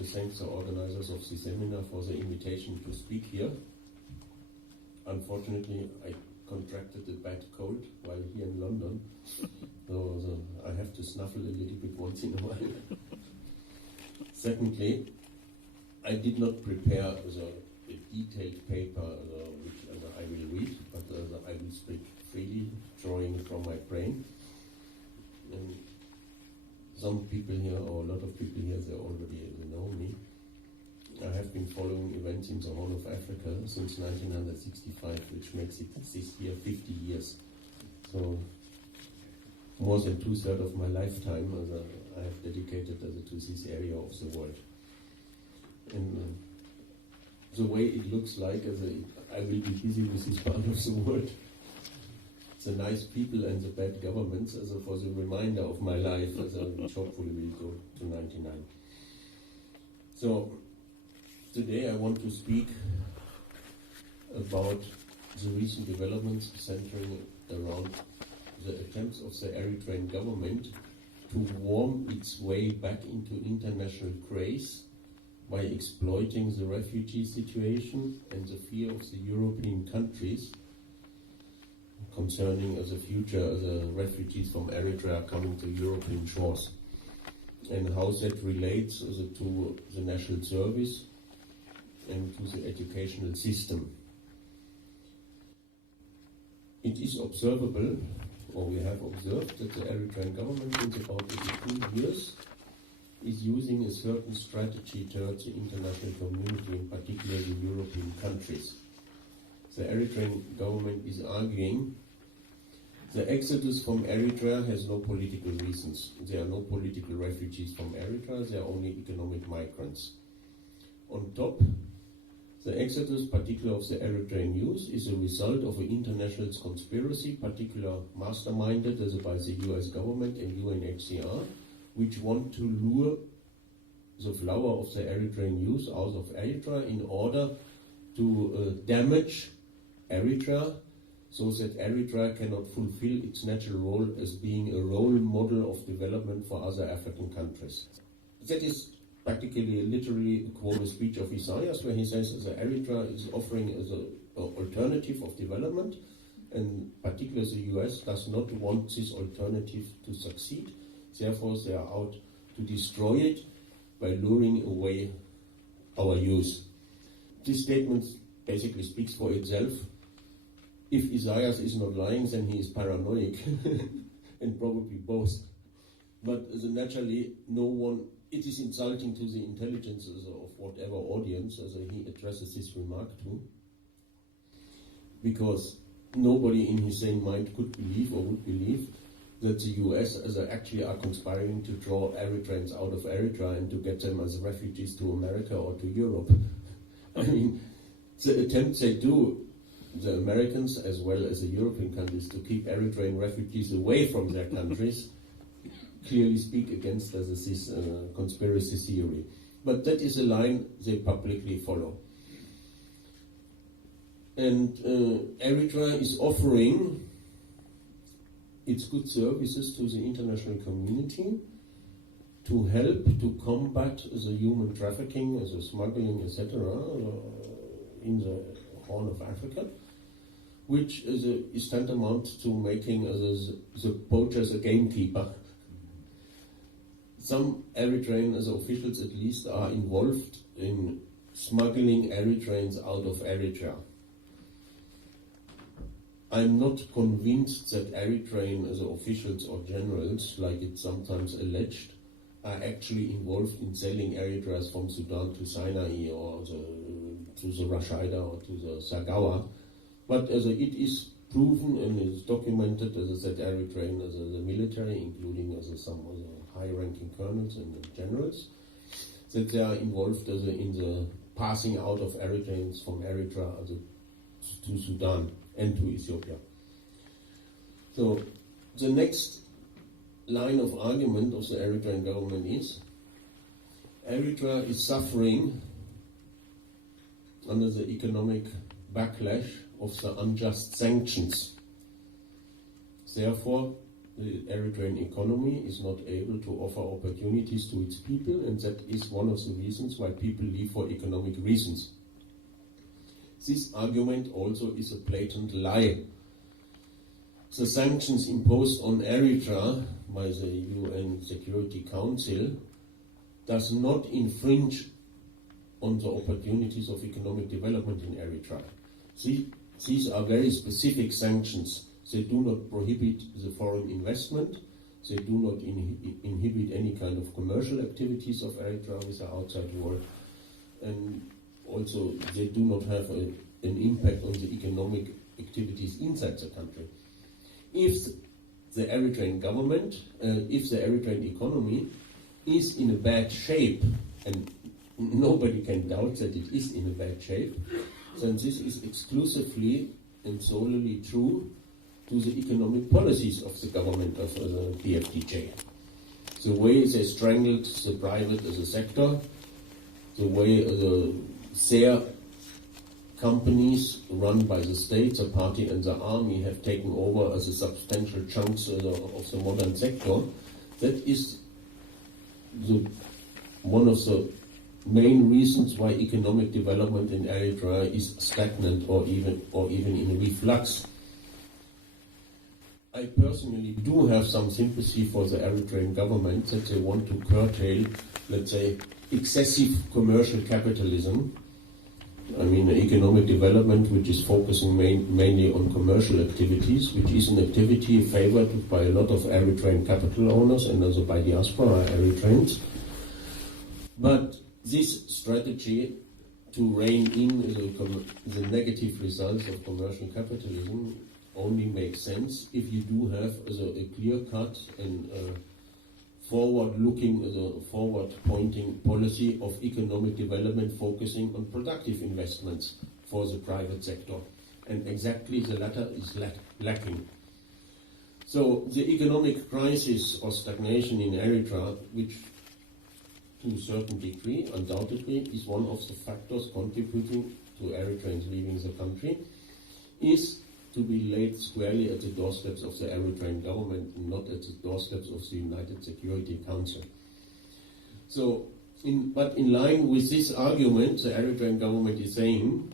to thank the organizers of the seminar for the invitation to speak here. Unfortunately, I contracted a bad cold while here in London, so I have to snuffle a little bit once in a while. Secondly, I did not prepare a detailed paper which I will read, but I will speak freely, drawing from my brain. And some people here, or a lot of people here, they already know me. I have been following events in the Horn of Africa since 1965, which makes it this year 50 years. So more than 2/3 of my lifetime I have dedicated to this area of the world. And the way it looks like, I will be busy with this part of the world. The nice people and the bad governments for the remainder of my life, which hopefully will go to 99. So today I want to speak about the recent developments centering around the attempts of the Eritrean government to worm its way back into international grace by exploiting the refugee situation and the fear of the European countries concerning the future of the refugees from Eritrea coming to European shores, and how that relates to the national service and to the educational system. It is observable, or we have observed, that the Eritrean government in about 2 years is using a certain strategy towards the international community, in particular the European countries. The Eritrean government is arguing the exodus from Eritrea has no political reasons. There are no political refugees from Eritrea, there are only economic migrants. On top, the exodus, particularly of the Eritrean youth, is a result of an international conspiracy, particularly masterminded by the US government and UNHCR, which want to lure the flower of the Eritrean youth out of Eritrea in order to damage Eritrea, so that Eritrea cannot fulfill its natural role as being a role model of development for other African countries. That is practically literally a quote, a speech of Isaias, where he says that Eritrea is offering as an alternative of development, and particularly the US does not want this alternative to succeed. Therefore, they are out to destroy it by luring away our youth. This statement basically speaks for itself. If Isaias is not lying, then he is paranoid, and probably both. But naturally, no one, it is insulting to the intelligences of whatever audience he addresses this remark to, because nobody in his sane mind could believe or would believe that the US actually are conspiring to draw Eritreans out of Eritrea and to get them as refugees to America or to Europe. I mean, the attempts they do, the Americans as well as the European countries, to keep Eritrean refugees away from their countries clearly speak against this conspiracy theory. But that is a line they publicly follow. And Eritrea is offering its good services to the international community to help to combat the human trafficking, the smuggling, etc. In the Horn of Africa, which is tantamount to making the poachers a gamekeeper. Some Eritrean officials at least are involved in smuggling Eritreans out of Eritrea. I'm not convinced that Eritrean officials or generals, like it's sometimes alleged, are actually involved in selling Eritreans from Sudan to Sinai or to the Rashida or to the Sagawa. But it is proven and is documented that Eritrean, the military, including some high-ranking colonels and generals, that they are involved in the passing out of Eritreans from Eritrea to Sudan and to Ethiopia. So the next line of argument of the Eritrean government is Eritrea is suffering under the economic backlash of the unjust sanctions. Therefore, the Eritrean economy is not able to offer opportunities to its people, and that is one of the reasons why people leave for economic reasons. This argument also is a blatant lie. The sanctions imposed on Eritrea by the UN Security Council does not infringe on the opportunities of economic development in Eritrea. These are very specific sanctions. They do not prohibit the foreign investment. They do not inhibit any kind of commercial activities of Eritrea with the outside world. And also, they do not have an impact on the economic activities inside the country. If the Eritrean government, if the Eritrean economy is in a bad shape, and nobody can doubt that it is in a bad shape, then this is exclusively and solely true to the economic policies of the government of the DFDJ. The way they strangled the private sector, the way their companies run by the state, the party and the army have taken over as a substantial chunks of the modern sector, that is one of the main reasons why economic development in Eritrea is stagnant or even in reflux. I personally do have some sympathy for the Eritrean government that they want to curtail, let's say, excessive commercial capitalism. I mean, economic development which is focusing mainly on commercial activities, which is an activity favored by a lot of Eritrean capital owners and also by diaspora Eritreans. But this strategy to rein in the negative results of commercial capitalism only makes sense if you do have a clear-cut and forward-looking, forward-pointing policy of economic development focusing on productive investments for the private sector. And exactly the latter is lacking. So the economic crisis or stagnation in Eritrea, which to a certain degree, undoubtedly, is one of the factors contributing to Eritreans leaving the country, is to be laid squarely at the doorsteps of the Eritrean government and not at the doorsteps of the United Security Council. So, but in line with this argument, the Eritrean government is saying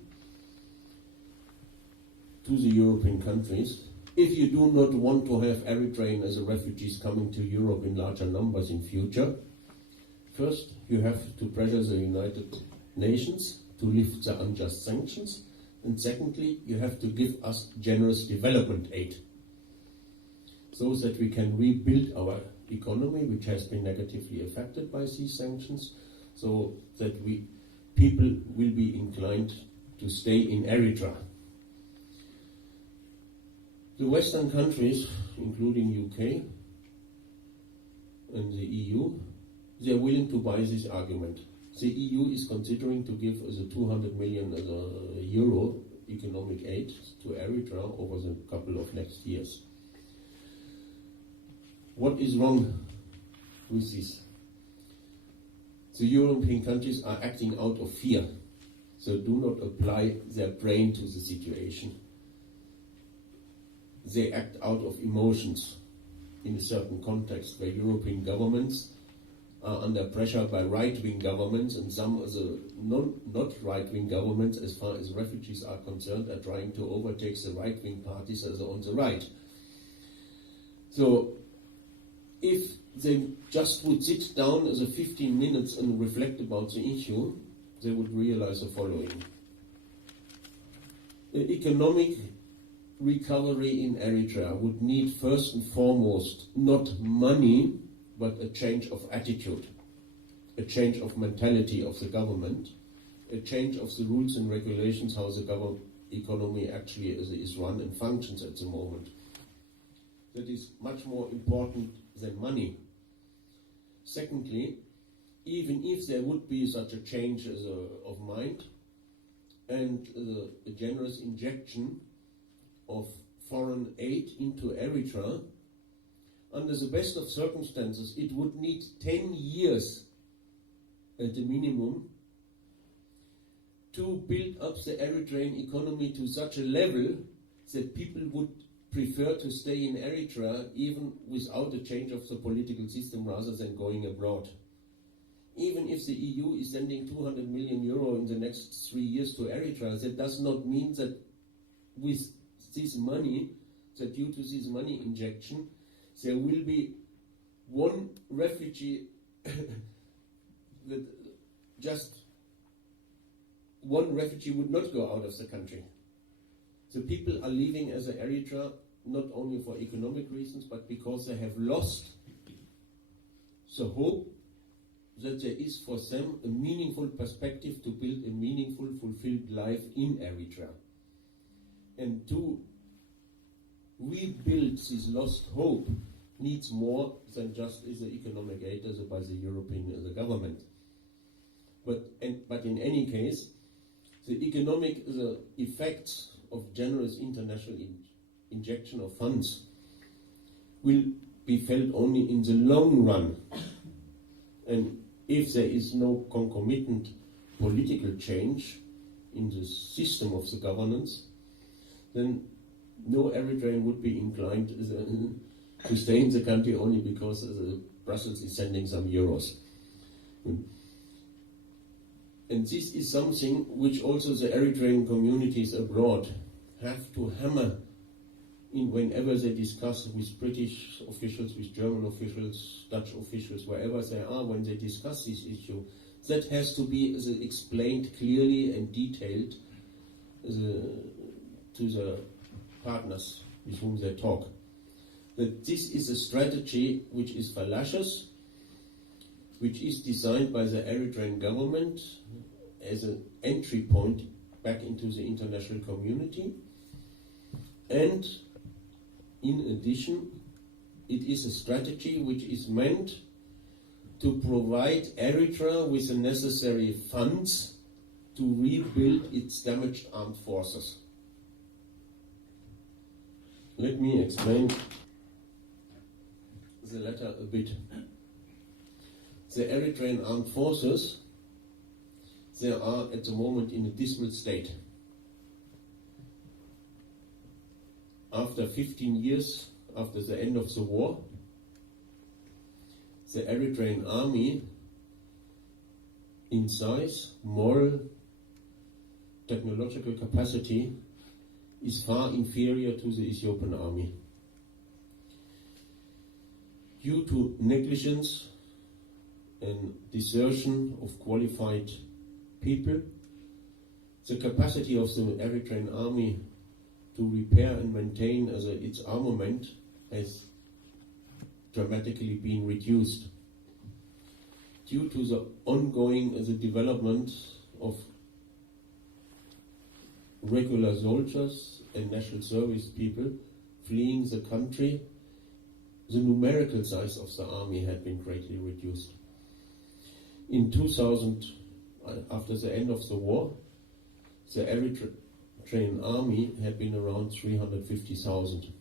to the European countries, if you do not want to have Eritrean as refugees coming to Europe in larger numbers in future, first, you have to pressure the United Nations to lift the unjust sanctions, and secondly, you have to give us generous development aid so that we can rebuild our economy, which has been negatively affected by these sanctions, so that people will be inclined to stay in Eritrea. The Western countries, including UK and the EU, they are willing to buy this argument. The EU is considering to give the 200 million euro economic aid to Eritrea over the couple of next years. What is wrong with this? The European countries are acting out of fear, so do not apply their brain to the situation. They act out of emotions in a certain context where European governments are under pressure by right-wing governments, and some of the not right-wing governments, as far as refugees are concerned, are trying to overtake the right-wing parties as on the right. So if they just would sit down as a 15 minutes and reflect about the issue, they would realize the following. The economic recovery in Eritrea would need first and foremost not money, but a change of attitude, a change of mentality of the government, a change of the rules and regulations, how the economy actually is run and functions at the moment. That is much more important than money. Secondly, even if there would be such a change of mind and a generous injection of foreign aid into Eritrea, under the best of circumstances, it would need 10 years at the minimum to build up the Eritrean economy to such a level that people would prefer to stay in Eritrea even without a change of the political system rather than going abroad. Even if the EU is sending 200 million euro in the next 3 years to Eritrea, that does not mean that with this money, that due to this money injection, there will be one refugee, that just one refugee would not go out of the country. The people are leaving as Eritrea not only for economic reasons, but because they have lost the hope that there is for them a meaningful perspective to build a meaningful, fulfilled life in Eritrea. And to rebuild this lost hope needs more than just the economic aid by the European government. But in any case, the economic effects of generous international injection of funds will be felt only in the long run. And if there is no concomitant political change in the system of the governance, then no Eritrean would be inclined to stay in the country only because Brussels is sending some euros. And this is something which also the Eritrean communities abroad have to hammer in whenever they discuss with British officials, with German officials, Dutch officials, wherever they are, when they discuss this issue. That has to be explained clearly and detailed to the partners with whom they talk. That this is a strategy which is fallacious, which is designed by the Eritrean government as an entry point back into the international community. And in addition, it is a strategy which is meant to provide Eritrea with the necessary funds to rebuild its damaged armed forces. Let me explain the latter a bit. The Eritrean armed forces, they are at the moment in a dismal state. After 15 years after the end of the war, the Eritrean army in size, moral, technological capacity is far inferior to the Ethiopian army. Due to negligence and desertion of qualified people, the capacity of the Eritrean army to repair and maintain its armament has dramatically been reduced. Due to the ongoing development of regular soldiers and national service people fleeing the country, the numerical size of the army had been greatly reduced. In 2000, after the end of the war, the Eritrean army had been around 350,000.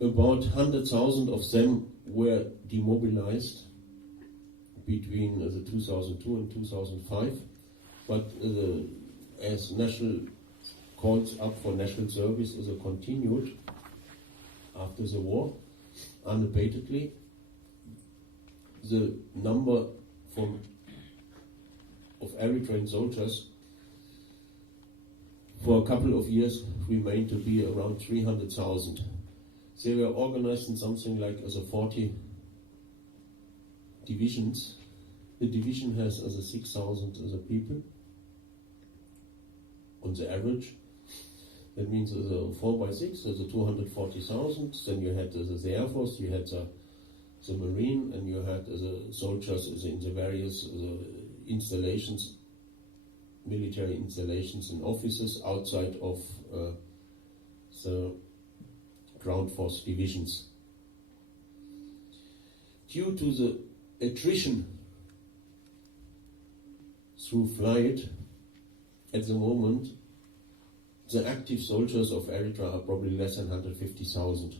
About 100,000 of them were demobilized between 2002 and 2005, but as national calls up for national service continued after the war, unabatedly, the number of Eritrean soldiers for a couple of years remained to be around 300,000. They were organized in something like 40 divisions. The division has 6,000 people on the average. That means 4 by 6, 240,000. Then you had the Air Force, you had the Marine, and you had the soldiers in the various installations, military installations and offices outside of the ground force divisions. Due to the attrition through flight, at the moment, the active soldiers of Eritrea are probably less than 150,000.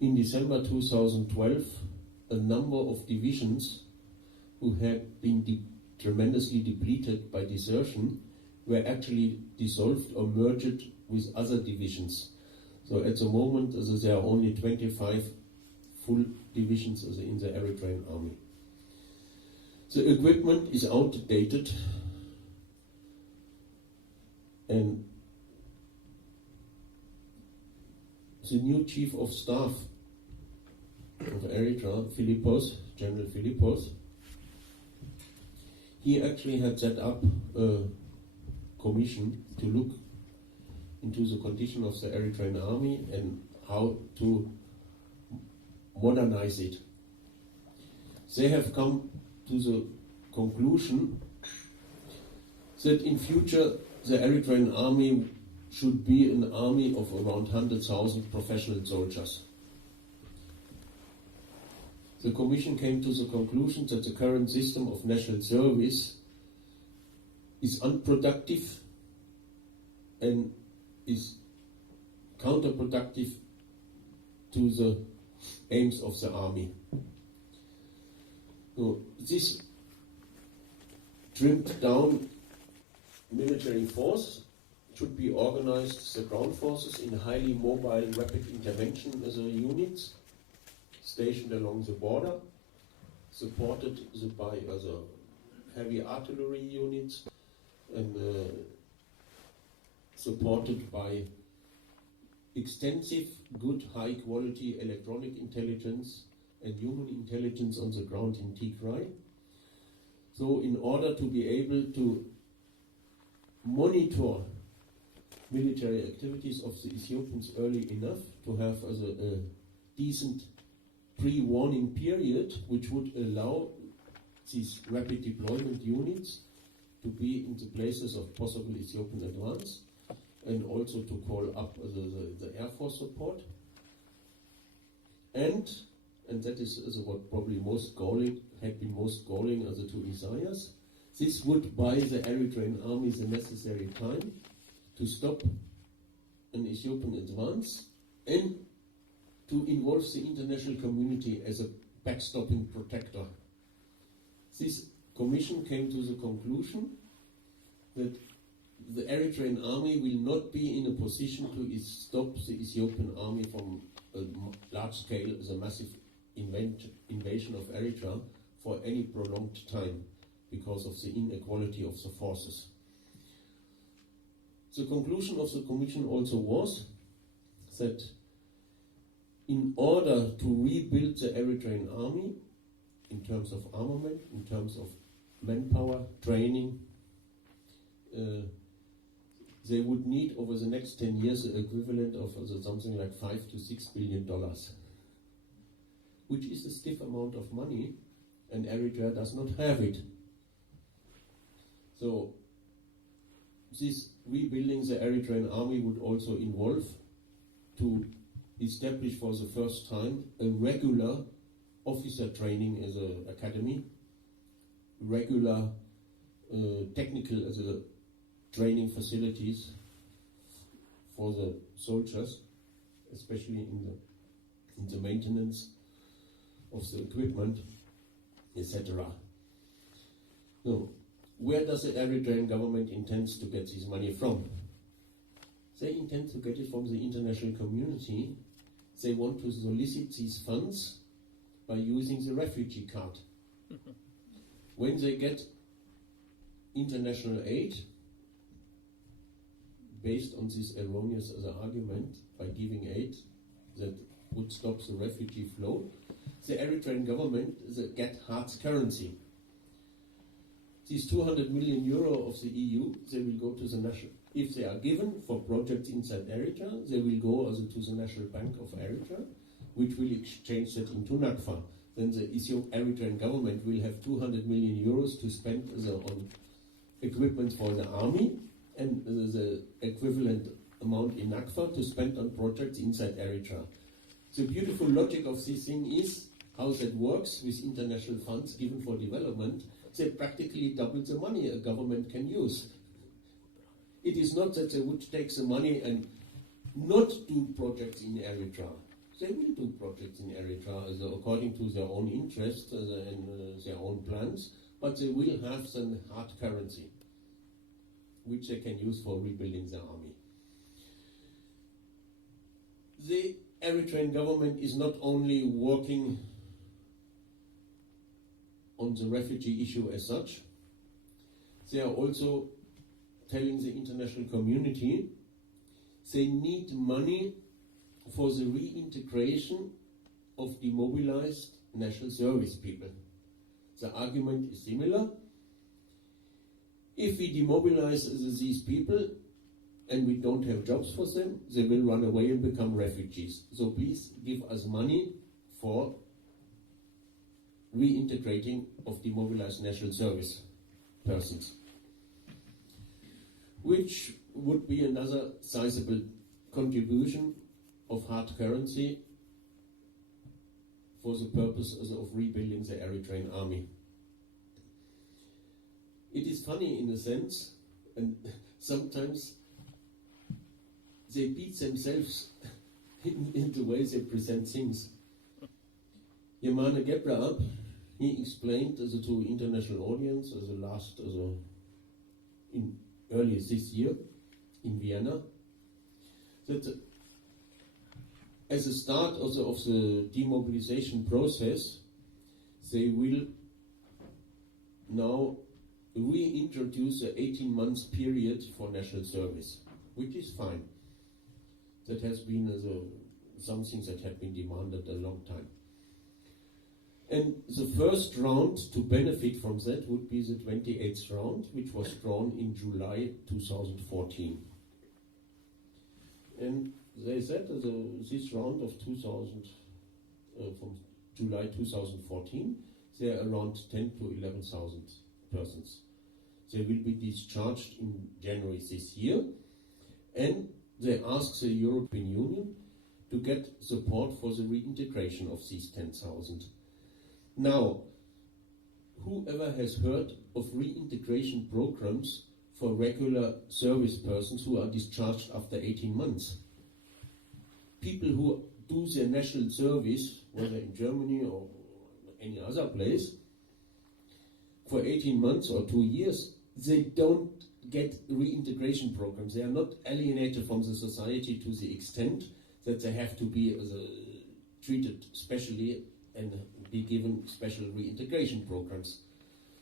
In December 2012, a number of divisions who had been tremendously depleted by desertion were actually dissolved or merged with other divisions. So at the moment, there are only 25 full divisions in the Eritrean army. The equipment is outdated, and the new chief of staff of Eritrea, General Philippos, he actually had set up a commission to look into the condition of the Eritrean army and how to modernize it. They have come to the conclusion that in future the Eritrean army should be an army of around 100,000 professional soldiers. The Commission came to the conclusion that the current system of national service is unproductive and is counterproductive to the aims of the army. So this trimmed down military force should be organized, the ground forces, in highly mobile rapid intervention units stationed along the border, supported by heavy artillery units and supported by extensive, good, high-quality electronic intelligence and human intelligence on the ground in Tigray. So in order to be able to monitor military activities of the Ethiopians early enough to have a decent pre-warning period, which would allow these rapid deployment units to be in the places of possible Ethiopian advance, and also to call up the Air Force support. And that is what probably had been most galling to Isaias. This would buy the Eritrean army the necessary time to stop an Ethiopian advance and to involve the international community as a backstopping protector. This commission came to the conclusion that the Eritrean army will not be in a position to stop the Ethiopian army from a large scale, the massive invasion of Eritrea for any prolonged time because of the inequality of the forces. The conclusion of the Commission also was that in order to rebuild the Eritrean army, in terms of armament, in terms of manpower, training, they would need over the next 10 years the equivalent of something like $5 to $6 billion, which is a stiff amount of money, and Eritrea does not have it. So this rebuilding the Eritrean army would also involve to establish for the first time a regular officer training as an academy, regular technical training facilities for the soldiers, especially in the maintenance of the equipment, etc. So, where does the Eritrean government intend to get this money from? They intend to get it from the international community. They want to solicit these funds by using the refugee card. When they get international aid, based on this erroneous argument, by giving aid that would stop the refugee flow, the Eritrean government get hard currency. These 200 million euro of the EU, they will go to the national. If they are given for projects inside Eritrea, they will go also to the National Bank of Eritrea, which will exchange that into NACFA. Then the Eritrean government will have 200 million euros to spend on equipment for the army, and the equivalent amount in NACFA to spend on projects inside Eritrea. The beautiful logic of this thing is how that works with international funds given for development. They practically double the money a government can use. It is not that they would take the money and not do projects in Eritrea. They will do projects in Eritrea according to their own interests and their own plans, but they will have some hard currency. which they can use for rebuilding their army. The Eritrean government is not only working on the refugee issue as such, they are also telling the international community they need money for the reintegration of demobilized national service people. The argument is similar. If we demobilize these people and we don't have jobs for them, they will run away and become refugees. So please give us money for reintegrating of demobilized national service persons, which would be another sizable contribution of hard currency for the purpose of rebuilding the Eritrean army. It is funny in a sense, and sometimes they beat themselves in the way they present things. Yamane Gebra, he explained to international audience earlier this year in Vienna that as a start also of the demobilization process, they will now reintroduce an 18 months period for national service, which is fine. That has been something that had been demanded a long time. And the first round to benefit from that would be the 28th round, which was drawn in July 2014. And they said this round of from July 2014, there are around 10 to 11,000 persons. They will be discharged in January this year, and they ask the European Union to get support for the reintegration of these 10,000. Now, whoever has heard of reintegration programs for regular service persons who are discharged after 18 months? People who do their national service, whether in Germany or any other place, for 18 months or 2 years, they don't get reintegration programs. They are not alienated from the society to the extent that they have to be treated specially and be given special reintegration programs.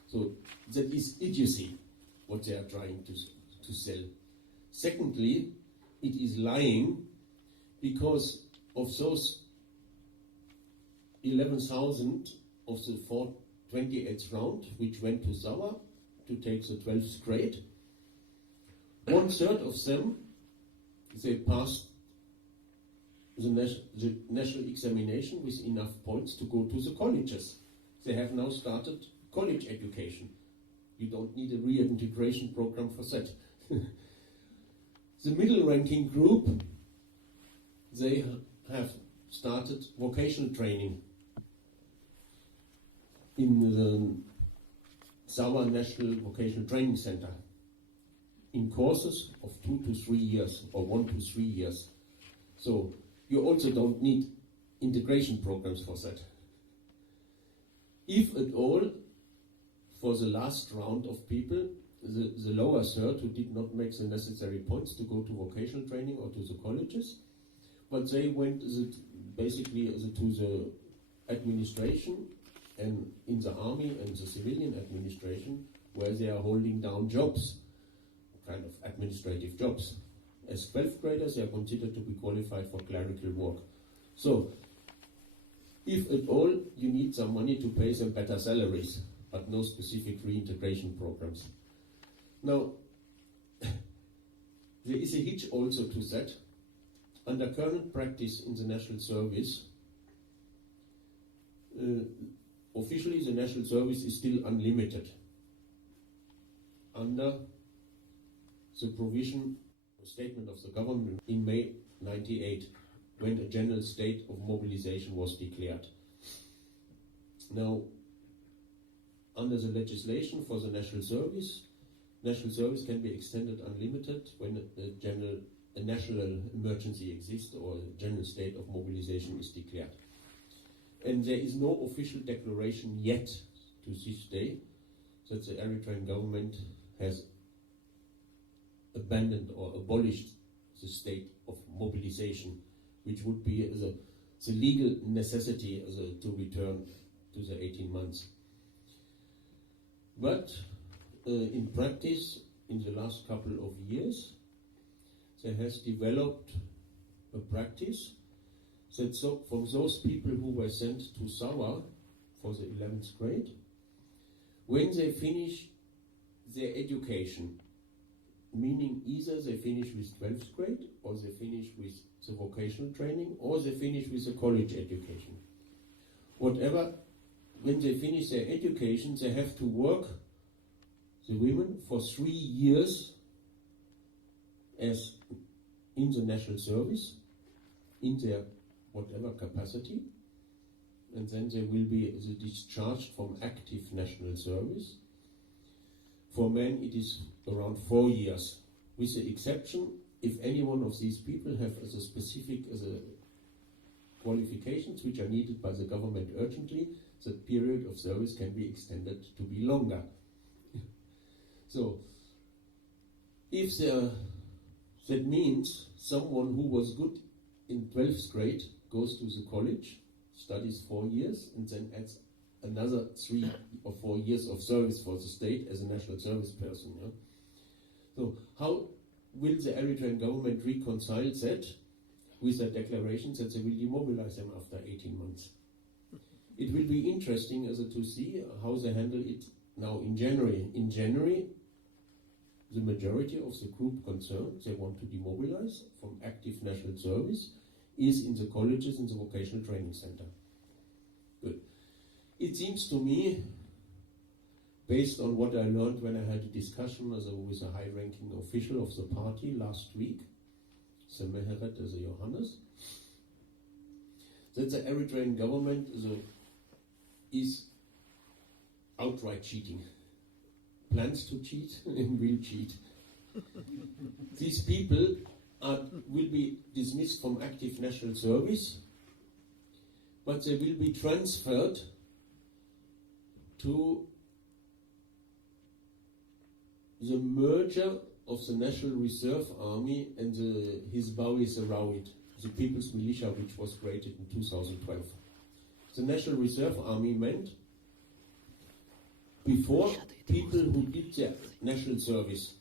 So that is idiocy, what they are trying to sell. Secondly, it is lying, because of those 11,000 of the 28th round, which went to Sauer to take the 12th grade, 1/3 of them, they passed the national examination with enough points to go to the colleges. They have now started college education. You don't need a reintegration program for that. The middle ranking group, they have started vocational training in the Sauer National Vocational Training Center in courses of 2 to 3 years or 1 to 3 years. So you also don't need integration programs for that. If at all, for the last round of people, the lower third who did not make the necessary points to go to vocational training or to the colleges, but they went basically to the administration and in the army and the civilian administration, where they are holding down jobs, kind of administrative jobs. As 12th graders, they are considered to be qualified for clerical work. So, if at all, you need some money to pay them better salaries, but no specific reintegration programs. Now, there is a hitch also to that. Under current practice in the national service, officially the national service is still unlimited. Under the provision statement of the government in May 98, when a general state of mobilization was declared. Now, under the legislation for the national service can be extended unlimited when a national emergency exists or a general state of mobilization is declared. And there is no official declaration yet to this day that the Eritrean government has abandoned or abolished the state of mobilization, which would be the legal necessity to return to the 18 months. But in practice, in the last couple of years, there has developed a practice that from those people who were sent to Sawa for the 11th grade, when they finish their education, meaning either they finish with 12th grade, or they finish with the vocational training, or they finish with the college education. Whatever, when they finish their education, they have to work, the women, for 3 years as in the national service, in their whatever capacity, and then they will be discharged from active national service. For men, it is around 4 years, with the exception if any one of these people have specific qualifications which are needed by the government urgently, the period of service can be extended to be longer. So, if that means someone who was good in 12th grade goes to the college, studies 4 years, and then adds another 3 or 4 years of service for the state as a national service person. Yeah? So how will the Eritrean government reconcile that with the declaration that they will demobilize them after 18 months? It will be interesting to see how they handle it now in January. In January, the majority of the group concerned, they want to demobilize from active national service, is in the colleges and the vocational training center. Good. It seems to me, based on what I learned when I had a discussion with a high-ranking official of the party last week, the Meheret as a Johannes, that the Eritrean government is outright cheating. Plans to cheat and will cheat. These people will be dismissed from active national service, but they will be transferred to the merger of the National Reserve Army and the Hizbawi Sarawit, the People's Militia, which was created in 2012. The National Reserve Army meant before people who did their national service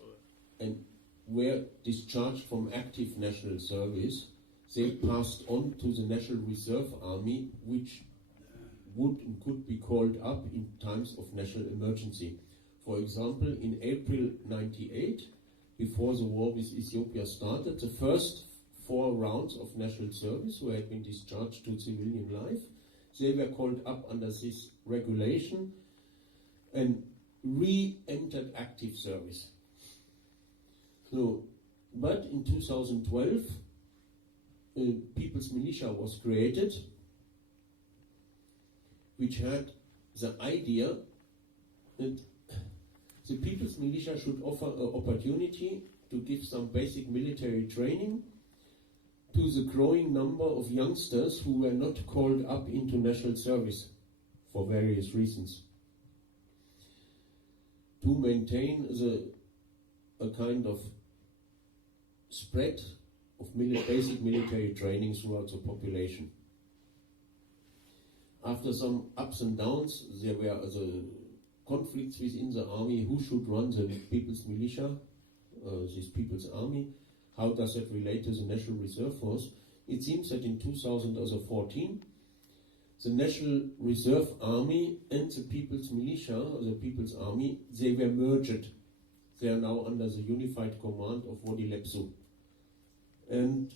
and were discharged from active national service, they passed on to the National Reserve Army, which would and could be called up in times of national emergency. For example, in April 98, before the war with Ethiopia started, the first 4 rounds of national service who had been discharged to civilian life, they were called up under this regulation and re-entered active service. So, but in 2012, People's Militia was created, which had the idea that the People's Militia should offer an opportunity to give some basic military training to the growing number of youngsters who were not called up into national service for various reasons, to maintain a kind of spread of basic military training throughout the population. After some ups and downs, there were conflicts within the army. Who should run the People's Militia, this People's Army? How does that relate to the National Reserve Force? It seems that in 2014, the National Reserve Army and the People's Militia, or the People's Army, they were merged. They are now under the unified command of Wodi Lepsu. And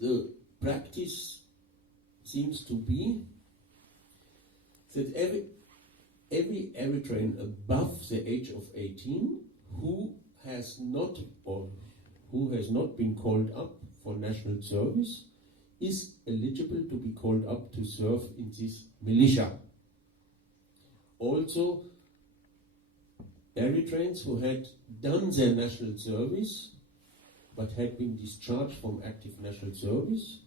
the practice seems to be that every Eritrean above the age of 18 who has not been called up for national service is eligible to be called up to serve in this militia. Also, Eritreans who had done their national service but had been discharged from active national service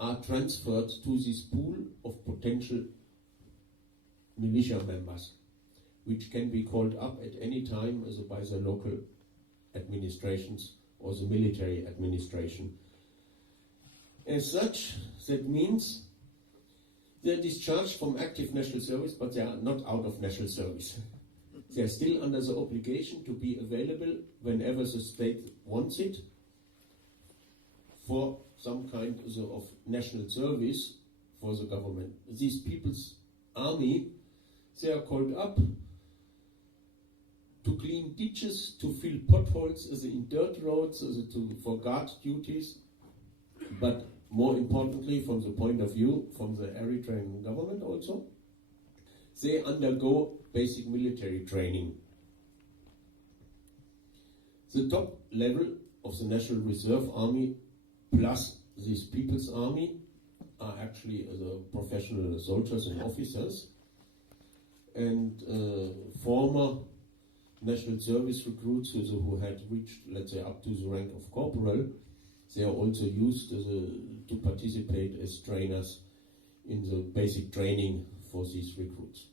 are transferred to this pool of potential militia members. which can be called up at any time by the local administrations or the military administration. As such, that means they're discharged from active national service, but they are not out of national service. They are still under the obligation to be available whenever the state wants it for some kind of national service for the government. These people's army, they are called up to clean ditches, to fill potholes in dirt roads, for guard duties, but more importantly, from the point of view from the Eritrean government also, they undergo basic military training. The top level of the National Reserve Army plus this People's Army are actually the professional soldiers and officers, and former national service recruits who had reached, let's say, up to the rank of corporal. They are also used to participate as trainers in the basic training for these recruits.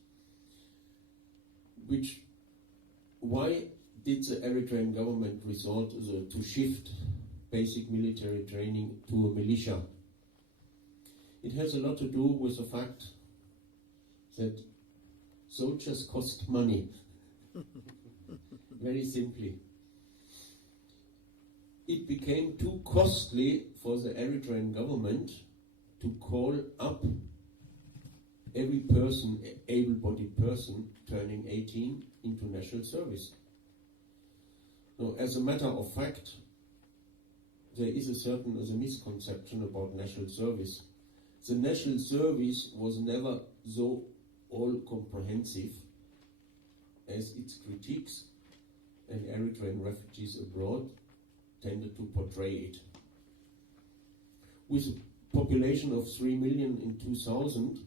Why did the Eritrean government resort to shift basic military training to a militia? It has a lot to do with the fact that soldiers cost money. Very simply. It became too costly for the Eritrean government to call up every person, able-bodied person, turning 18 into national service. Now, as a matter of fact, there is a certain misconception about national service. The national service was never so all-comprehensive as its critiques and Eritrean refugees abroad tended to portray it. With a population of 3 million in 2000,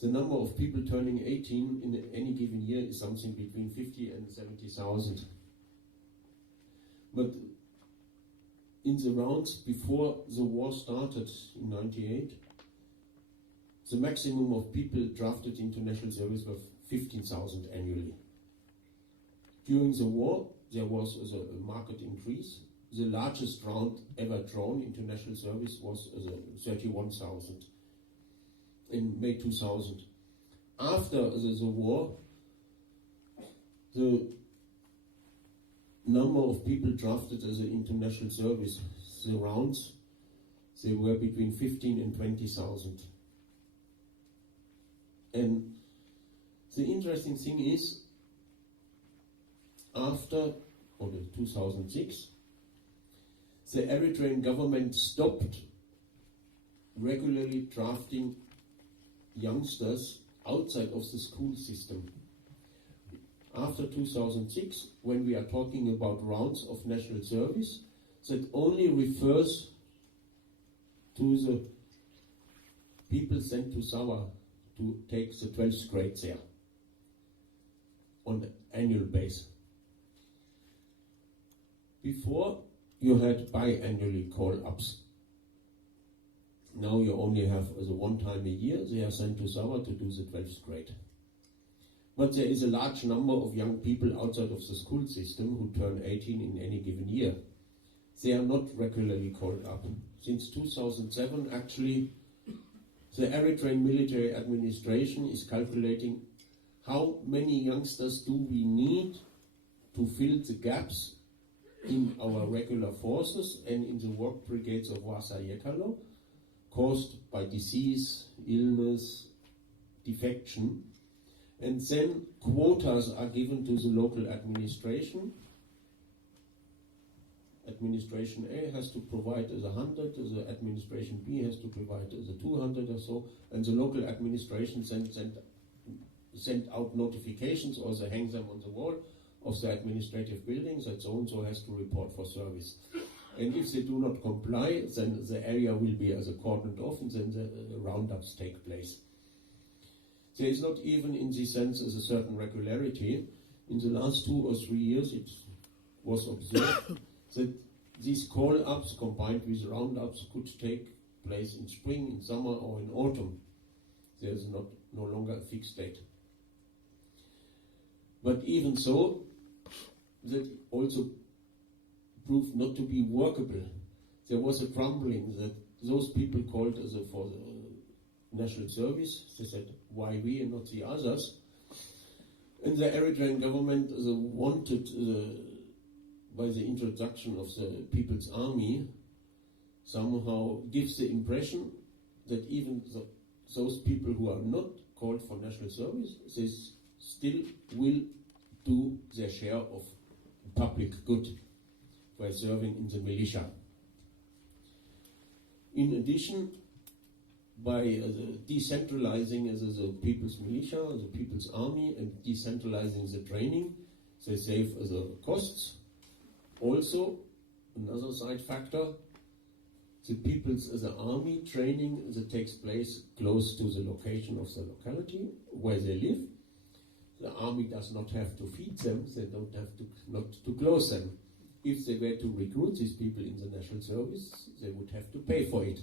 the number of people turning 18 in any given year is something between 50 and 70,000. But in the rounds before the war started in 98, the maximum of people drafted into national service was 15,000 annually. During the war, there was a marked increase. The largest round ever drawn into national service was 31,000 in May 2000. After the war, the number of people drafted into national service, the rounds, they were between 15 and 20,000. And the interesting thing is, after 2006, the Eritrean government stopped regularly drafting youngsters outside of the school system. After 2006, when we are talking about rounds of national service, that only refers to the people sent to Sawa to take the 12th grade there on the annual basis. Before, you had biannually call-ups. Now you only have one time a year, they are sent to Sawa to do the 12th grade. But there is a large number of young people outside of the school system who turn 18 in any given year. They are not regularly called up. Since 2007, actually, the Eritrean military administration is calculating how many youngsters do we need to fill the gaps in our regular forces and in the work brigades of Wasa Yekalo, caused by disease, illness, defection. And then quotas are given to the local administration. Administration A has to provide as 100, the administration B has to provide as 200 or so, and the local administration send out notifications or they hang them on the wall of the administrative buildings that so-and-so has to report for service. And if they do not comply, then the area will be cordoned off and then the roundups take place. There is not even in this sense as a certain regularity. In the last 2 or 3 years it was observed that these call-ups combined with roundups could take place in spring, in summer or in autumn. There is no longer a fixed date. But even so, that also proved not to be workable. There was a grumbling that those people called for the national service. They said, why we and not the others? And the Eritrean government wanted, by the introduction of the People's Army, somehow gives the impression that even those people who are not called for national service, they still will do their share of public good by serving in the militia. In addition, by decentralizing the people's militia, the people's army, and decentralizing the training, they save the costs. Also, another side factor, the people's army training that takes place close to the location of the locality where they live. The army does not have to feed them, they don't have to clothe them. If they were to recruit these people in the national service, they would have to pay for it.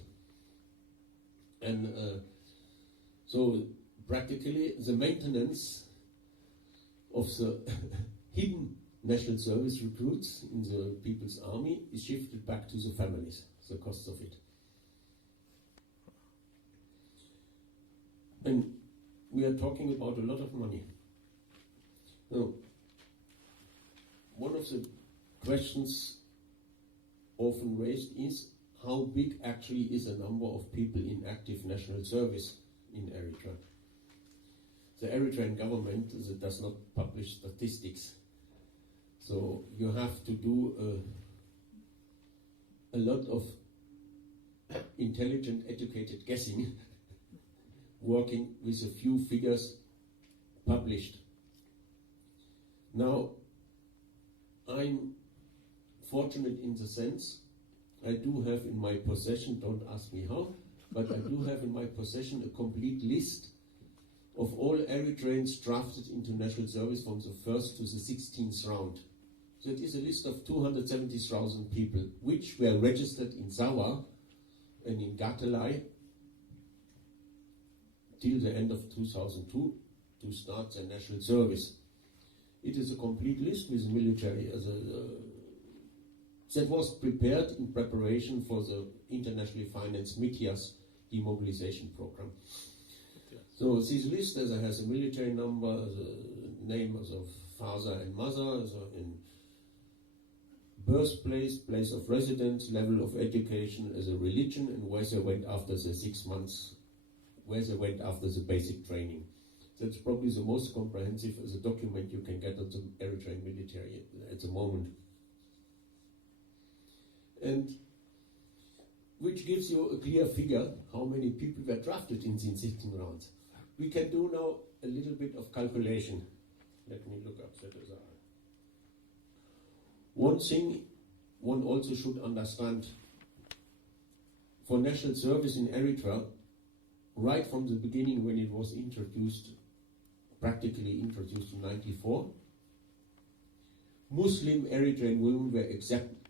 And so practically the maintenance of the hidden national service recruits in the People's Army is shifted back to the families, the costs of it. And we are talking about a lot of money. Now, one of the questions often raised is how big actually is the number of people in active national service in Eritrea. The Eritrean government does not publish statistics, so you have to do a lot of intelligent, educated guessing, working with a few figures published. Now, I'm fortunate in the sense I do have in my possession, don't ask me how, but I do have in my possession a complete list of all Eritreans drafted into national service from the 1st to the 16th round. So it is a list of 270,000 people which were registered in Zawa and in Gatalai till the end of 2002 to start their national service. It is a complete list with military that was prepared in preparation for the internationally financed Militia demobilization program. So this list has a military number, the name of father and mother, in birthplace, place of residence, level of education, as a religion, and where they went after the 6 months, where they went after the basic training. That's probably the most comprehensive as a document you can get on the Eritrean military at the moment. And which gives you a clear figure how many people were drafted in the 16 rounds. We can do now a little bit of calculation. Let me look up that as one thing one also should understand. For national service in Eritrea, right from the beginning when it was introduced, practically introduced in 1994, Muslim Eritrean women were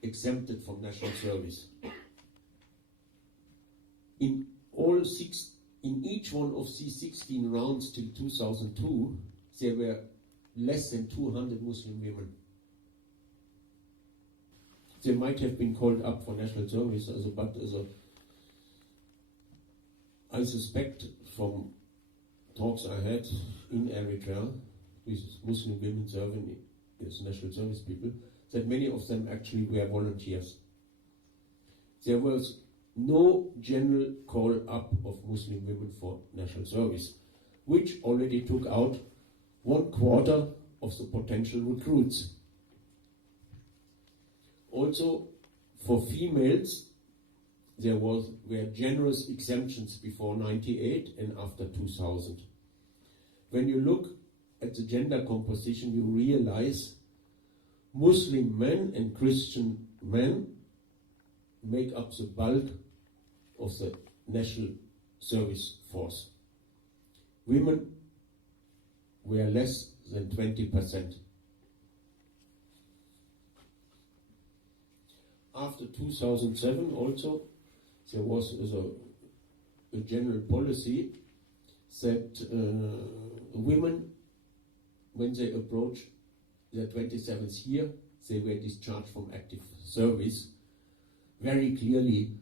exempted from national service. In each one of these 16 rounds till 2002, there were less than 200 Muslim women. They might have been called up for national service, but I suspect from talks I had in Eritrea with Muslim women serving as national service people, that many of them actually were volunteers. There was no general call up of Muslim women for national service, which already took out 1/4 of the potential recruits. Also, for females, there were generous exemptions before 1998 and after 2000. When you look at the gender composition, you realize Muslim men and Christian men make up the bulk of the national service force. Women were less than 20%. After 2007 also, there was a general policy that women when they approach their 27th year, they were discharged from active service. Very clearly,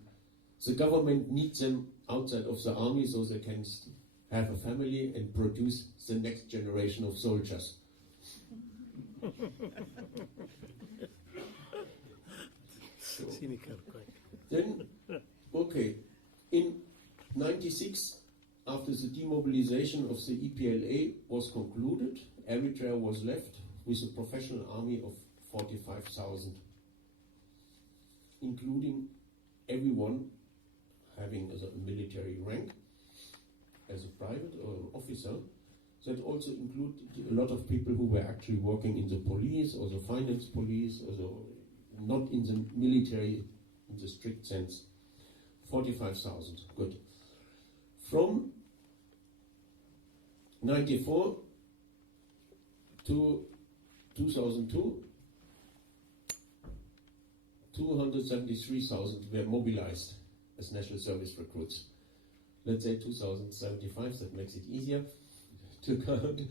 the government needs them outside of the army so they can have a family and produce the next generation of soldiers. Then, okay, in 96, after the demobilization of the EPLA was concluded, Eritrea was left with a professional army of 45,000, including everyone having a military rank as a private or officer. That also included a lot of people who were actually working in the police or the finance police, or not in the military in the strict sense. 45,000, good. From 94 to 2002, 273,000 were mobilized as national service recruits. Let's say 2,075, that makes it easier to count.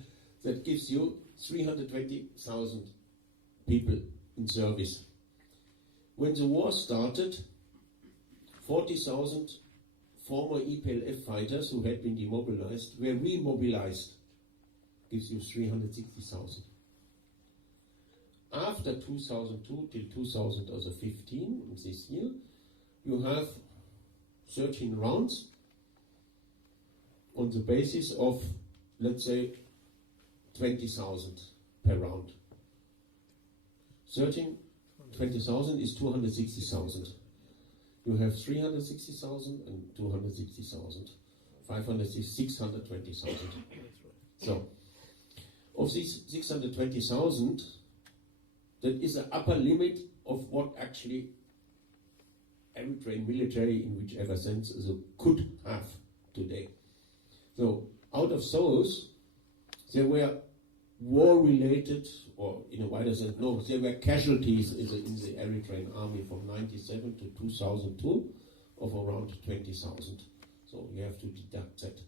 That gives you 320,000 people in service. When the war started, 40,000 former EPLF fighters who had been demobilized were remobilized. Gives you 360,000. After 2002 till 2015, this year, you have 13 rounds on the basis of, let's say, 20,000 per round. 20,000 is 260,000. You have 360,000 and 260,000. 620,000. So, of these 620,000, that is the upper limit of what actually Eritrean military, in whichever sense, could have today. So, out of those, there were war-related, or in a wider sense, no, there were casualties in the Eritrean army from 97 to 2002 of around 20,000. So you have to deduct that.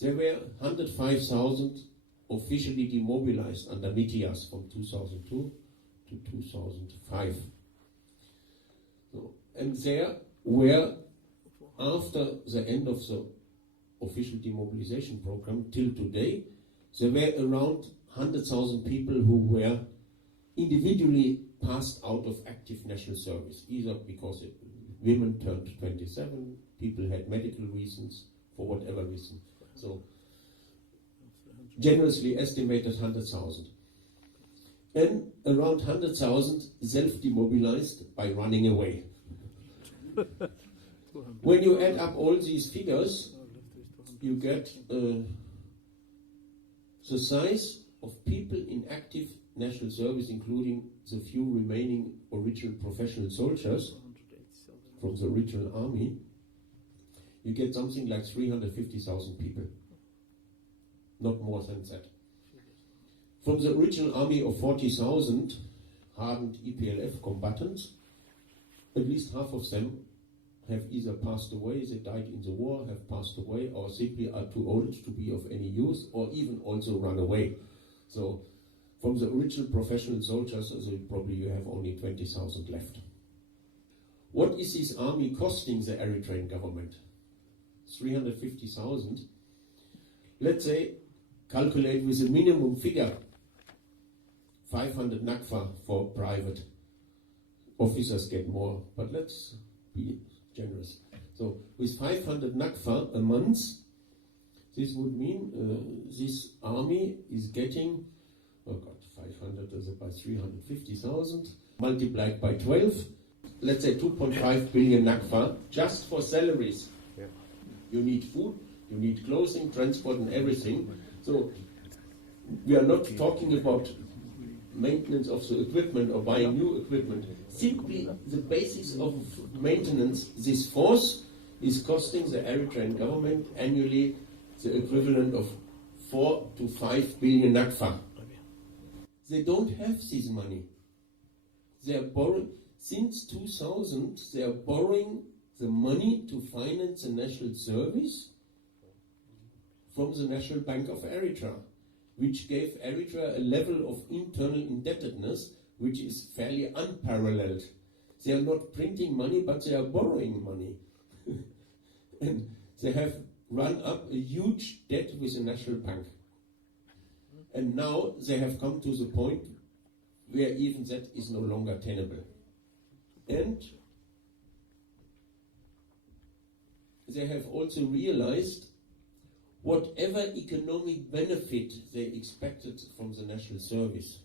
There were 105,000 officially demobilized under Militia from 2002 to 2005. So, and there were, after the end of the official demobilization program till today, there were around 100,000 people who were individually passed out of active national service, either because women turned 27, people had medical reasons, for whatever reason. So, generously estimated 100,000. And around 100,000 self-demobilized by running away. When you add up all these figures, you get the size of people in active national service, including the few remaining original professional soldiers from the original army, you get something like 350,000 people. Not more than that. From the original army of 40,000 hardened EPLF combatants, at least half of them have either passed away, they died in the war, have passed away, or simply are too old to be of any use, or even also run away. So, from the original professional soldiers, probably you have only 20,000 left. What is this army costing the Eritrean government? 350,000. Let's say, calculate with a minimum figure, 500 nakfa for private. Officers get more, but let's be generous. So, with 500 nakfa a month, this would mean this army is getting, 500 is about 350,000, multiplied by 12, let's say 2.5 billion nakfa just for salaries. Yeah. You need food, you need clothing, transport and everything. So we are not talking about maintenance of the equipment or buying new equipment. Simply the basis of maintenance, this force is costing the Eritrean government annually the equivalent of 4 to 5 billion nakfa. They don't have this money. They are borrowing, since 2000, they are borrowing the money to finance the national service from the National Bank of Eritrea, which gave Eritrea a level of internal indebtedness which is fairly unparalleled. They are not printing money, but they are borrowing money. And they have run up a huge debt with the National Bank. And now they have come to the point where even that is no longer tenable. And they have also realized whatever economic benefit they expected from the national service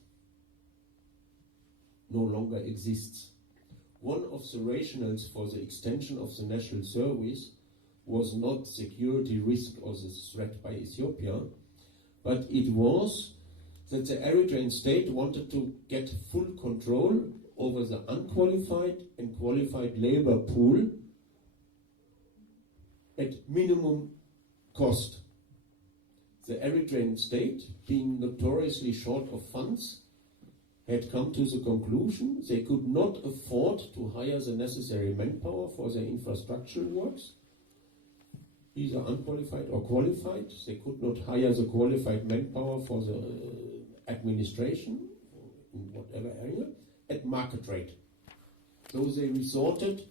no longer exists. One of the rationales for the extension of the national service was not security risk or the threat by Ethiopia, but it was that the Eritrean state wanted to get full control over the unqualified and qualified labor pool at minimum cost. The Eritrean state, being notoriously short of funds, had come to the conclusion they could not afford to hire the necessary manpower for their infrastructural works, either unqualified or qualified. They could not hire the qualified manpower for the administration in whatever area at market rate. So they resorted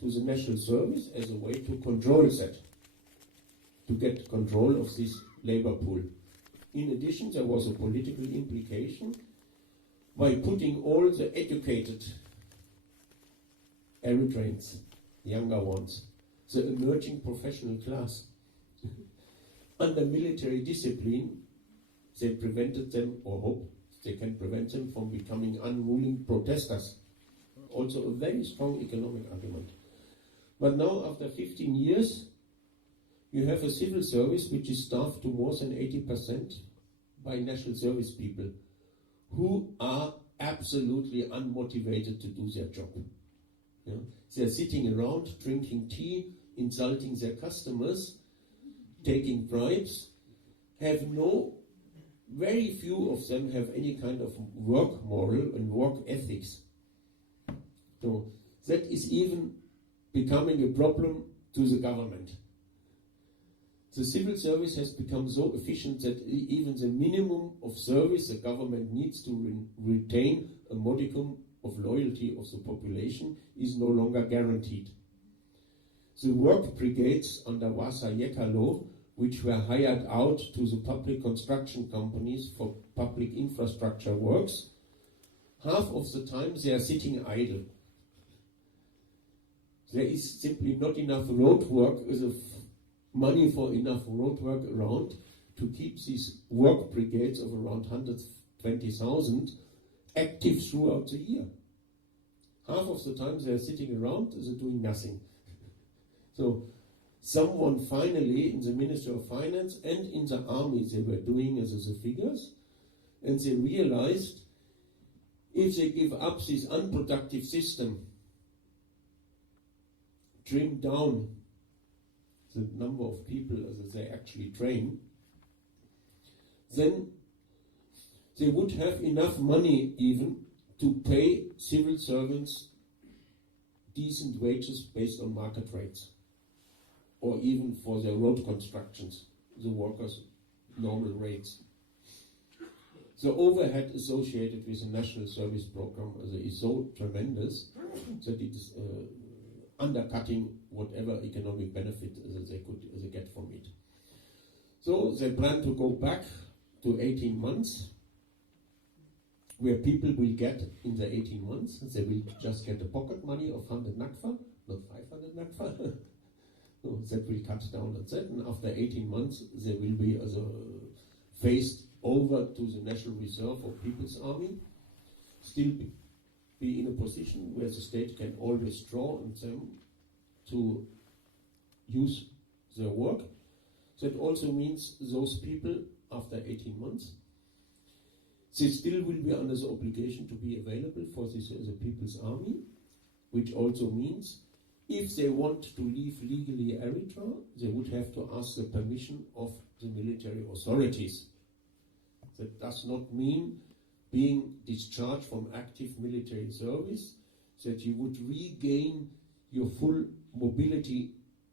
to the national service as a way to control that, to get control of this labor pool. In addition, there was a political implication by putting all the educated Eritreans, younger ones, the emerging professional class, under military discipline. They prevented them, or hope they can prevent them, from becoming unruly protesters. Also a very strong economic argument. But now, after 15 years, you have a civil service which is staffed to more than 80% by national service people who are absolutely unmotivated to do their job. Yeah? They're sitting around, drinking tea, insulting their customers, taking bribes, very few of them have any kind of work moral and work ethics. So that is even becoming a problem to the government. The civil service has become so efficient that even the minimum of service the government needs to retain a modicum of loyalty of the population is no longer guaranteed. The work brigades under Wasa Yekalo, which were hired out to the public construction companies for public infrastructure works, half of the time they are sitting idle. There is simply not enough road work, money for enough road work around to keep these work brigades of around 120,000 active throughout the year. Half of the time they are sitting around, they're doing nothing. So someone finally in the Ministry of Finance and in the army, they were doing as the figures, and they realized if they give up this unproductive system, trim down the number of people as they actually train, then they would have enough money even to pay civil servants decent wages based on market rates, or even for their road constructions, the workers' normal rates. The overhead associated with the national service program is so tremendous that it is undercutting whatever economic benefit they get from it. So they plan to go back to 18 months, where people will get in the 18 months, they will just get a pocket money of 100 nakfa, not 500 nakfa. No, that will cut down on that, and after 18 months they will be phased over to the National Reserve or People's Army, still be in a position where the state can always draw on them to use their work. That also means those people, after 18 months, they still will be under the obligation to be available for the People's Army, which also means if they want to leave legally Eritrea, they would have to ask the permission of the military authorities. That does not mean being discharged from active military service, that you would regain your full mobility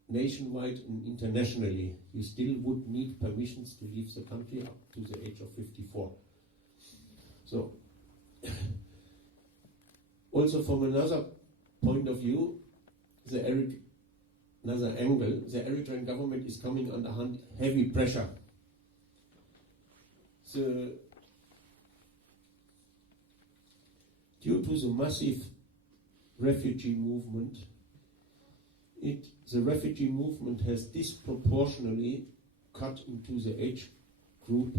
nationwide and internationally, you still would need permissions to leave the country up to the age of 54. So, also from another point of view, another angle, the Eritrean government is coming under heavy pressure. Due to the massive refugee movement, the refugee movement has disproportionately cut into the age group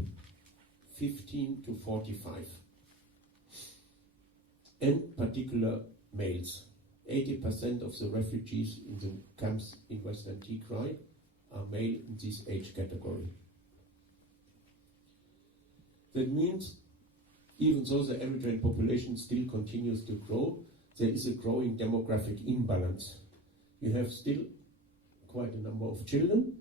15 to 45, and particular males. 80% of the refugees in the camps in Western Tigray are male in this age category. That means, even though the Eritrean population still continues to grow, there is a growing demographic imbalance. You have still quite a number of children,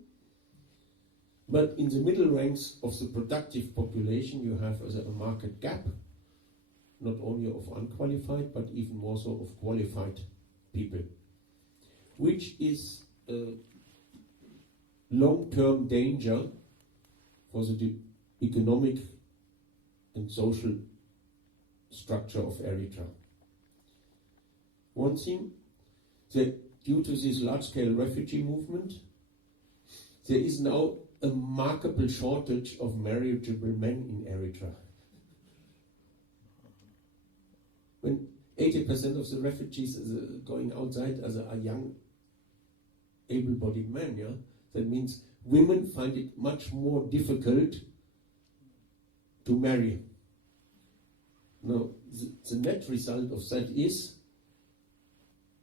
but in the middle ranks of the productive population you have a market gap, not only of unqualified, but even more so of qualified people, which is a long-term danger for the economic and social structure of Eritrea. One thing, that due to this large-scale refugee movement, there is now a remarkable shortage of marriageable men in Eritrea. When 80% of the refugees are going outside as a young, able-bodied man, yeah? That means women find it much more difficult to marry. Now, the net result of that is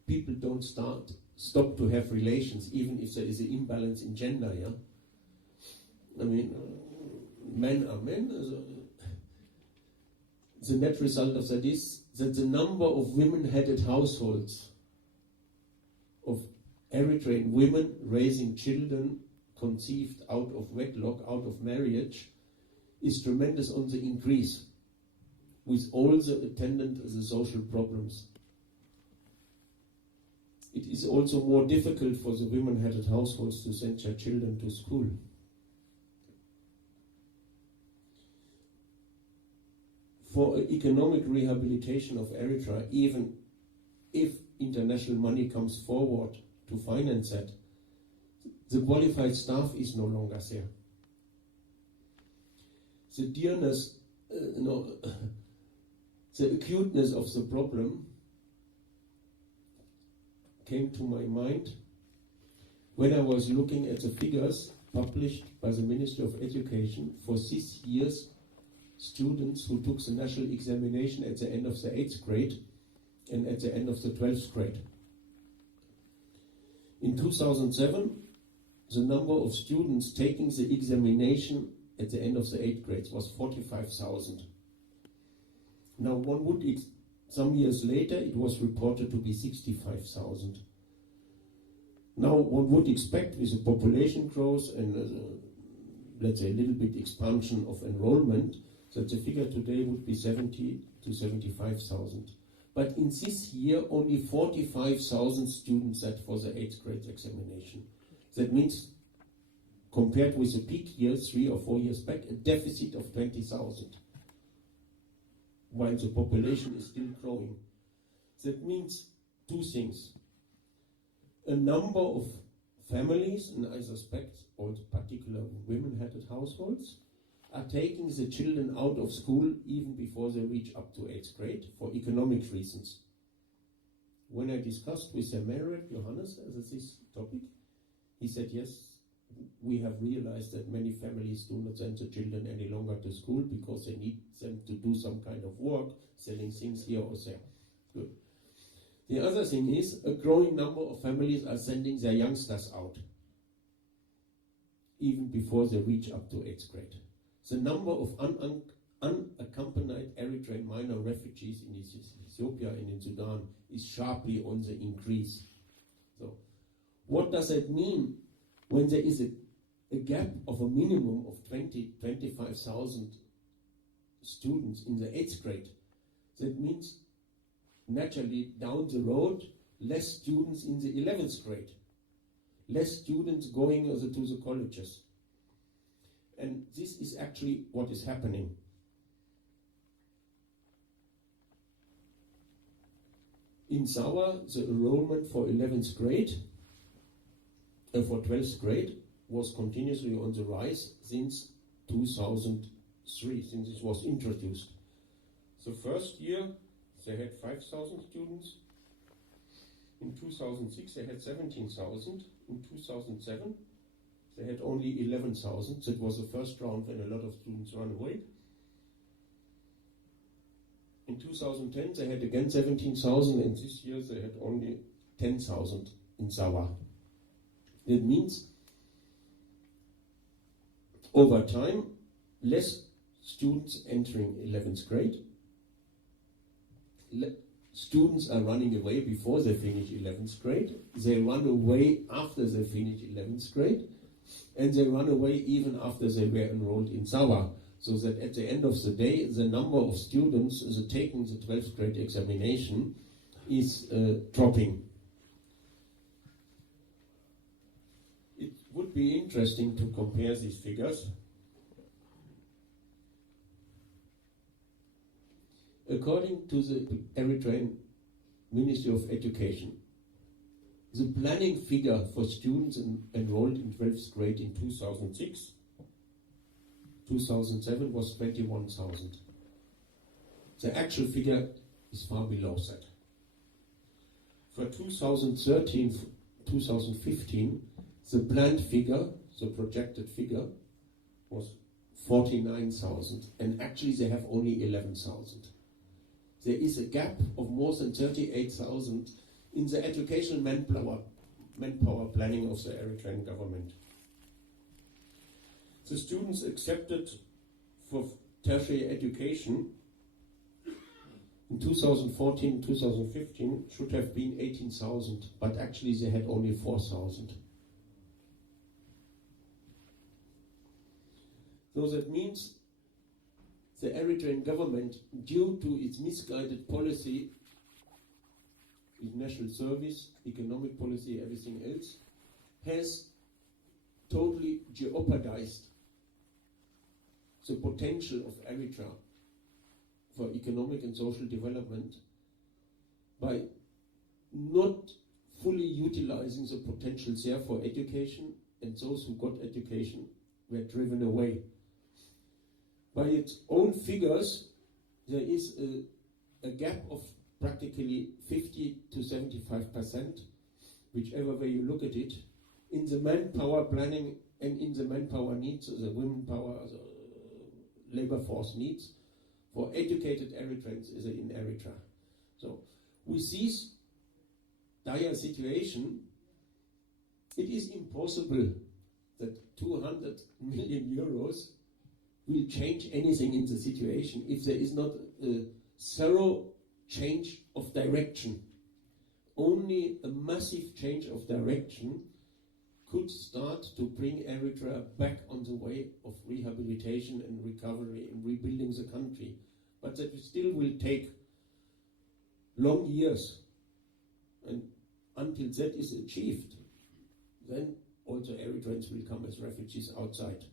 people don't stop to have relations, even if there is an imbalance in gender, yeah? I mean, men are men. The net result of that is that the number of women-headed households, of Eritrean women raising children conceived out of wedlock, out of marriage, is tremendous on the increase, with all the attendant the social problems. It is also more difficult for the women-headed households to send their children to school. For economic rehabilitation of Eritrea, even if international money comes forward to finance that, the qualified staff is no longer there. The dearness, the acuteness of the problem came to my mind when I was looking at the figures published by the Ministry of Education for this year's students who took the national examination at the end of the 8th grade and at the end of the 12th grade. In 2007, the number of students taking the examination at the end of the 8th grades was 45,000. Now, one would, some years later, it was reported to be 65,000. Now, one would expect with the population growth and, let's say, a little bit expansion of enrollment, that the figure today would be 70 to 75,000. But in this year, only 45,000 students sat for the 8th grade examination. That means, compared with the peak year, 3 or 4 years back, a deficit of 20,000, while the population is still growing. That means two things. A number of families, and I suspect all particular women-headed households, are taking the children out of school even before they reach up to 8th grade for economic reasons. When I discussed with the mayor, Johannes, as this topic, he said, yes, we have realized that many families do not send the children any longer to school because they need them to do some kind of work, selling things here or there. Good. The other thing is, a growing number of families are sending their youngsters out, even before they reach up to 8th grade. The number of unaccompanied Eritrean minor refugees in Ethiopia and in Sudan is sharply on the increase. So, what does that mean when there is a gap of a minimum of 25,000 students in the 8th grade? That means, naturally, down the road, less students in the 11th grade. less students going to the colleges. And this is actually what is happening. In Sawa, the enrollment for 11th grade, for 12th grade, was continuously on the rise since 2003, since it was introduced. The first year, they had 5,000 students. In 2006, they had 17,000. In 2007, they had only 11,000. That was the first round when a lot of students ran away. In 2010, they had again 17,000, and this year they had only 10,000 in Sawa. That means, over time, less students entering 11th grade. Students are running away before they finish 11th grade. They run away after they finish 11th grade. And they run away even after they were enrolled in Sawa. So that at the end of the day, the number of students taking the 12th grade examination is dropping. It would be interesting to compare these figures. According to the Eritrean Ministry of Education, the planning figure for students enrolled in 12th grade in 2006 2007 was 21,000. The actual figure is far below that. For 2013, 2015, the planned figure, the projected figure, was 49,000, and actually they have only 11,000. There is a gap of more than 38,000 in the educational manpower planning of the Eritrean government. The students accepted for tertiary education in 2014, 2015 should have been 18,000, but actually they had only 4,000. So that means the Eritrean government, due to its misguided policy in national service, economic policy, everything else, has totally jeopardized the potential of Eritrea for economic and social development by not fully utilizing the potentials there for education, and those who got education were driven away. By its own figures, there is a gap of practically 50 to 75%, whichever way you look at it, in the manpower planning and in the manpower needs, the women power, the labor force needs for educated Eritreans in Eritrea. So with this dire situation, it is impossible that 200 million euros will change anything in the situation if there is not a thorough change of direction. Only a massive change of direction could start to bring Eritrea back on the way of rehabilitation and recovery and rebuilding the country. But that still will take long years. And until that is achieved, then also Eritreans will come as refugees outside.